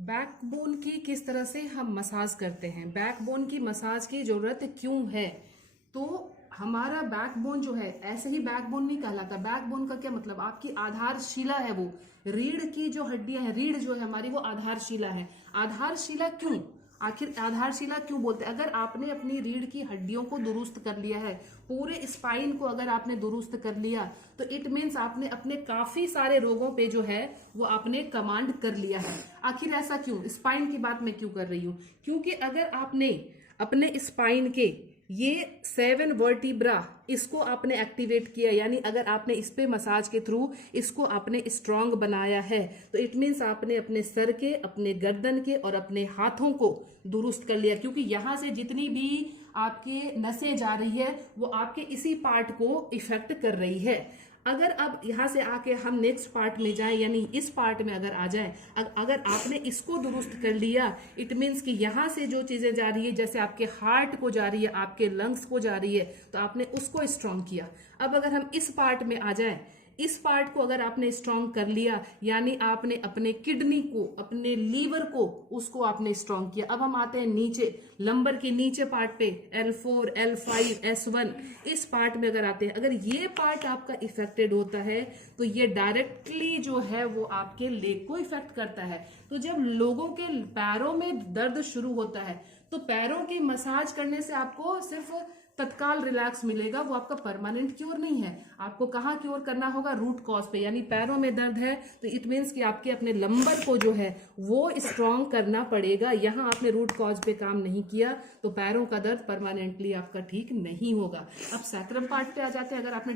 Backbone की किस तरह से हम मसाज करते हैं, बैकबोन की मसाज की जरूरत क्यों है। तो हमारा बैकबोन जो है ऐसे ही बैकबोन नहीं कहलाता। बैकबोन का क्या मतलब, आपकी आधारशिला है वो। रीढ़ की जो हड्डियां हैं, रीढ़ जो है हमारी, वो आधारशिला है। आधारशिला क्यों, आखिर आधारशिला क्यों बोलते हैं। अगर आपने अपनी रीढ़ की हड्डियों को दुरुस्त कर लिया है, पूरे स्पाइन को अगर आपने दुरुस्त कर लिया, तो इट मीन्स आपने अपने काफी सारे रोगों पे जो है वो आपने कमांड कर लिया है। आखिर ऐसा क्यों, स्पाइन की बात मैं क्यों कर रही हूं, क्योंकि अगर आपने अपने स्पाइन के ये 7 वर्टिब्रा इसको आपने एक्टिवेट किया, यानी अगर आपने इस पे मसाज के थ्रू इसको आपने स्ट्रांग बनाया है, तो इट मीन्स आपने अपने सर के, अपने गर्दन के और अपने हाथों को दुरुस्त कर लिया। क्योंकि यहां से जितनी भी आपके नसें जा रही है वो आपके इसी पार्ट को इफेक्ट कर रही है। अगर अब यहां से आके हम नेक्स्ट पार्ट में जाएं, यानी इस पार्ट में अगर आ जाएं, अगर आपने इसको दुरुस्त कर लिया, इट मीन्स कि यहां से जो चीजें जा रही है, जैसे आपके हार्ट को जा रही है, आपके लंग्स को जा रही है, तो आपने उसको स्ट्रांग किया। अब अगर हम इस पार्ट में आ जाएं, इस पार्ट को अगर आपने स्ट्रांग कर लिया, यानी आपने अपने किडनी को, अपने लीवर को, उसको आपने स्ट्रांग किया। अब हम आते हैं नीचे, लंबर के नीचे पार्ट पे, L4, L5, S1, इस पार्ट में अगर आते हैं, अगर ये पार्ट आपका इफेक्टेड होता है तो ये डायरेक्टली जो है वो आपके लेग को इफेक्ट करता है। तो जब लोगों के पैरों में दर्द शुरू होता है, तो पैरों की मसाज करने से आपको सिर्फ तत्काल रिलैक्स मिलेगा, वो आपका परमानेंट क्योर नहीं है। आपको कहाँ क्योर करना होगा, रूट कॉज पे। यानी पैरों में दर्द है तो इट मीन्स कि आपके अपने लंबर को जो है वो स्ट्रांग करना पड़ेगा। यहाँ आपने रूट कॉज पे काम नहीं किया तो पैरों का दर्द परमानेंटली आपका ठीक नहीं होगा। अब सैक्रम पार्ट पे आ जाते हैं। अगर आपने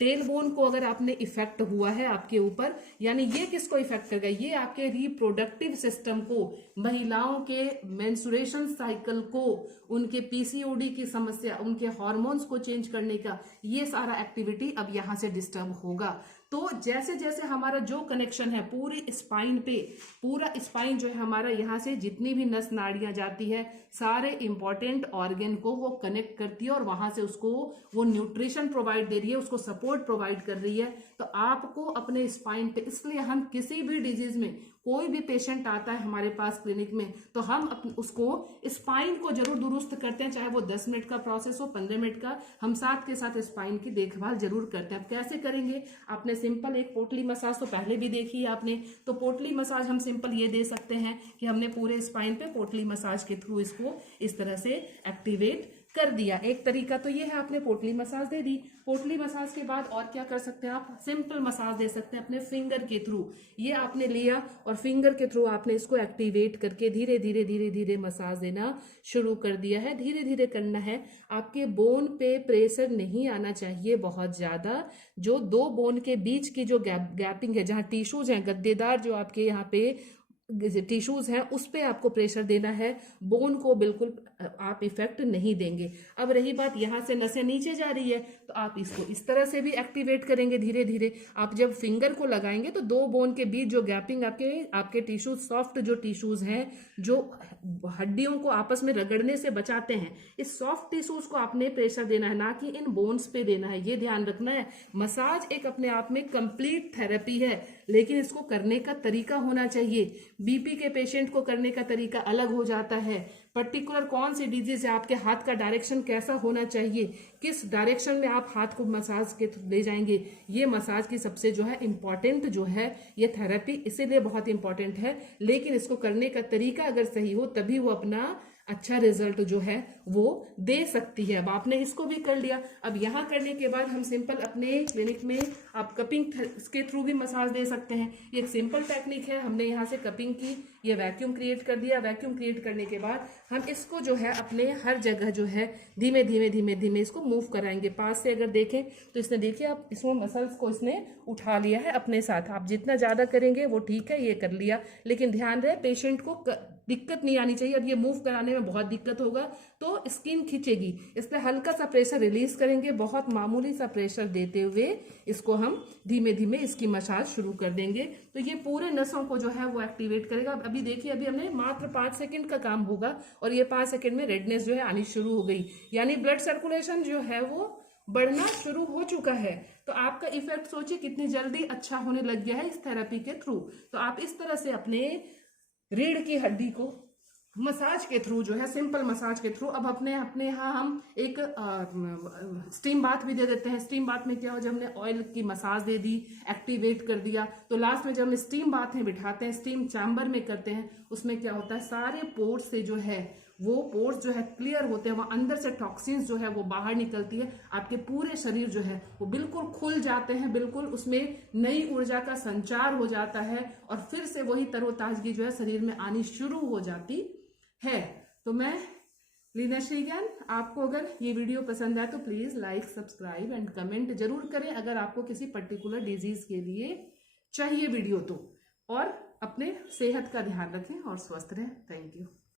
टेल बोन को अगर आपने इफेक्ट हुआ है आपके ऊपर, यानी ये किसको इफेक्ट करेगा, ये आपके रिप्रोडक्टिव सिस्टम को, महिलाओं के मेंस्ट्रुएशन साइकिल को, उनके पीसीओडी की समस्या, उनके हार्मोन्स को चेंज करने का, ये सारा एक्टिविटी अब यहां से डिस्टर्ब होगा। तो जैसे जैसे हमारा जो कनेक्शन है पूरे स्पाइन पे, पूरा स्पाइन जो है हमारा, यहाँ से जितनी भी नस नाड़ियां जाती है, सारे इंपॉर्टेंट ऑर्गन को वो कनेक्ट करती है और वहां से उसको वो न्यूट्रिशन प्रोवाइड दे रही है, उसको सपोर्ट प्रोवाइड कर रही है। तो आपको अपने स्पाइन पे, इसलिए हम किसी भी डिजीज में, कोई भी पेशेंट आता है हमारे पास क्लिनिक में, तो हम उसको स्पाइन को जरूर दुरुस्त करते हैं, चाहे वो 10 मिनट का प्रोसेस हो, 15 मिनट का, हम साथ के साथ स्पाइन की देखभाल जरूर करते हैं। अब कैसे करेंगे, आपने सिंपल एक पोटली मसाज तो पहले भी देखी है आपने, तो पोटली मसाज हम सिंपल ये दे सकते हैं कि हमने पूरे स्पाइन पे पोटली मसाज के थ्रू इसको इस तरह से एक्टिवेट कर दिया। एक तरीका तो ये है, आपने पोटली मसाज दे दी। पोटली मसाज के बाद और क्या कर सकते हैं, आप सिंपल मसाज दे सकते हैं अपने फिंगर के थ्रू। ये आपने लिया और फिंगर के थ्रू आपने इसको एक्टिवेट करके धीरे धीरे धीरे धीरे मसाज देना शुरू कर दिया है। धीरे धीरे करना है, आपके बोन पे प्रेशर नहीं आना चाहिए बहुत ज्यादा। जो दो बोन के बीच की जो गैपिंग है, जहाँ टिश्यूज हैं गद्देदार, जो आपके यहाँ पे टिश्यूज हैं, उस पे आपको प्रेशर देना है। बोन को बिल्कुल आप इफेक्ट नहीं देंगे। अब रही बात, यहाँ से नसें नीचे जा रही है, तो आप इसको इस तरह से भी एक्टिवेट करेंगे धीरे धीरे। आप जब फिंगर को लगाएंगे तो दो बोन के बीच जो गैपिंग, आपके टिश्यूज, सॉफ्ट जो टिश्यूज हैं, जो हड्डियों को आपस में रगड़ने से बचाते हैं, इस सॉफ्ट टिश्यूज को आपने प्रेशर देना है, ना कि इन बोन्स पे देना है। ये ध्यान रखना है। मसाज एक अपने आप में कंप्लीट थेरेपी है, लेकिन इसको करने का तरीका होना चाहिए। बीपी के पेशेंट को करने का तरीका अलग हो जाता है। पर्टिकुलर कौन सी डिजीज है, आपके हाथ का डायरेक्शन कैसा होना चाहिए, किस डायरेक्शन में आप हाथ को मसाज के ले जाएंगे, ये मसाज की सबसे जो है इंपॉर्टेंट जो है ये थेरेपी, इसीलिए बहुत इंपॉर्टेंट है। लेकिन इसको करने का तरीका अगर सही हो तभी वो अपना अच्छा रिजल्ट जो है वो दे सकती है। अब आपने इसको भी कर लिया। अब यहाँ करने के बाद हम सिंपल अपने क्लिनिक में आप कपिंग के थ्रू भी मसाज दे सकते हैं। ये एक सिंपल टेक्निक है। हमने यहाँ से कपिंग की, ये वैक्यूम क्रिएट कर दिया। वैक्यूम क्रिएट करने के बाद हम इसको जो है अपने हर जगह जो है धीमे धीमे धीमे धीमे इसको मूव कराएंगे। पास से अगर देखें तो इसने, देखिए आप, इसमें मसल्स को इसने उठा लिया है अपने साथ। आप जितना ज्यादा करेंगे वो ठीक है, ये कर लिया, लेकिन ध्यान रहे पेशेंट को दिक्कत नहीं आनी चाहिए। अब ये मूव कराने में बहुत दिक्कत होगा तो स्किन खींचेगी, इसलिए हल्का सा प्रेशर रिलीज करेंगे। बहुत मामूली सा प्रेशर देते हुए इसको हम धीमे धीमे इसकी मसाज शुरू कर देंगे। तो ये पूरे नसों को जो है वो एक्टिवेट करेगा। अभी देखिए, अभी हमने मात्र 5 सेकंड का काम होगा और ये 5 सेकंड में रेडनेस जो है आनी शुरू हो गई, यानी ब्लड सर्कुलेशन जो है वो बढ़ना शुरू हो चुका है। तो आपका इफेक्ट सोचिए कितनी जल्दी अच्छा होने लग गया है इस थेरेपी के थ्रू। तो आप इस तरह से अपने रीढ़ की हड्डी को मसाज के थ्रू जो है, सिंपल मसाज के थ्रू, अब अपने अपने यहाँ हम एक स्टीम बाथ भी दे देते हैं। स्टीम बाथ में क्या हो, जब हमने ऑयल की मसाज दे दी, एक्टिवेट कर दिया, तो लास्ट में जब हम स्टीम बाथ में बिठाते हैं, स्टीम चैम्बर में करते हैं, उसमें क्या होता है, सारे पोर्स से जो है वो पोर्स जो है क्लियर होते हैं, वहां अंदर से टॉक्सिन्स जो है वो बाहर निकलती है, आपके पूरे शरीर जो है वो बिल्कुल खुल जाते हैं, बिल्कुल उसमें नई ऊर्जा का संचार हो जाता है और फिर से वही तरोताजगी जो है शरीर में आनी शुरू हो जाती है। तो मैं लीना श्रीज्ञान, आपको अगर ये वीडियो पसंद आए तो please like, subscribe and comment जरूर करें अगर आपको किसी पर्टिकुलर डिजीज के लिए चाहिए वीडियो तो, और अपने सेहत का ध्यान रखें और स्वस्थ रहें। Thank you.